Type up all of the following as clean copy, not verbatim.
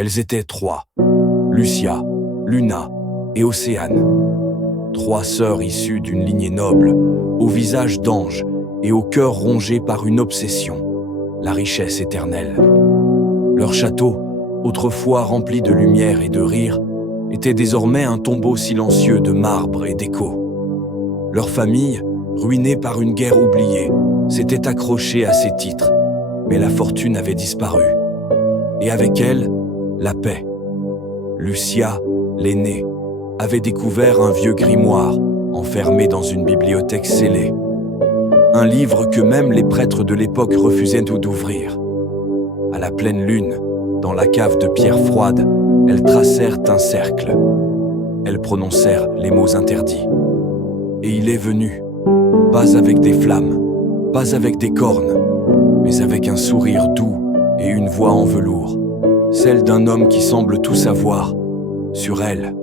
Elles étaient 3, Lucia, Luna et Océane. 3 sœurs issues d'une lignée noble, au visage d'ange et au cœur rongé par une obsession, la richesse éternelle. Leur château, autrefois rempli de lumière et de rire, était désormais un tombeau silencieux de marbre et d'écho. Leur famille, ruinée par une guerre oubliée, s'était accrochée à ses titres, mais la fortune avait disparu. Et avec elle, la paix. Lucia, l'aînée, avait découvert un vieux grimoire, enfermé dans une bibliothèque scellée. Un livre que même les prêtres de l'époque refusaient d'ouvrir. À la pleine lune, dans la cave de pierre froide, elles tracèrent un cercle. Elles prononcèrent les mots interdits. Et il est venu, pas avec des flammes, pas avec des cornes, mais avec un sourire doux et une voix en velours, celle d'un homme qui semble tout savoir sur elle.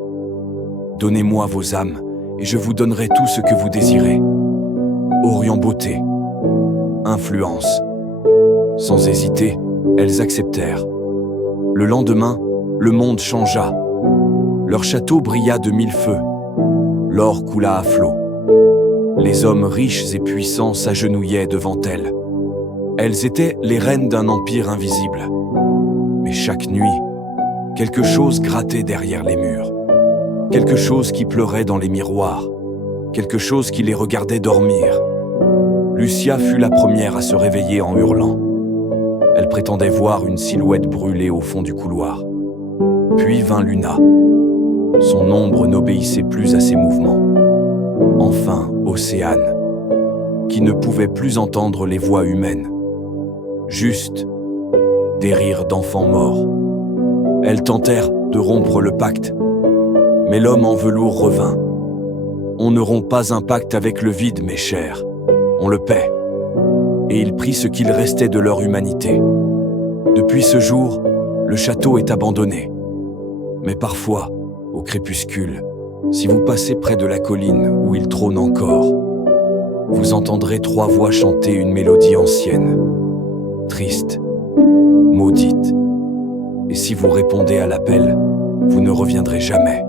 Donnez-moi vos âmes, et je vous donnerai tout ce que vous désirez. Orient beauté, influence. Sans hésiter, elles acceptèrent. Le lendemain, le monde changea. Leur château brilla de 1000 feux. L'or coula à flots. Les hommes riches et puissants s'agenouillaient devant elles. Elles étaient les reines d'un empire invisible. Mais chaque nuit, quelque chose grattait derrière les murs. Quelque chose qui pleurait dans les miroirs. Quelque chose qui les regardait dormir. Lucia fut la première à se réveiller en hurlant. Elle prétendait voir une silhouette brûlée au fond du couloir. Puis vint Luna. Son ombre n'obéissait plus à ses mouvements. Enfin, Océane, qui ne pouvait plus entendre les voix humaines. Juste des rires d'enfants morts. Elles tentèrent de rompre le pacte, mais l'homme en velours revint. On ne rompt pas un pacte avec le vide, mes chers. On le paie. Et il prit ce qu'il restait de leur humanité. Depuis ce jour, le château est abandonné. Mais parfois, au crépuscule, si vous passez près de la colline où il trône encore, vous entendrez 3 voix chanter une mélodie ancienne, triste, maudite. Et si vous répondez à l'appel, vous ne reviendrez jamais.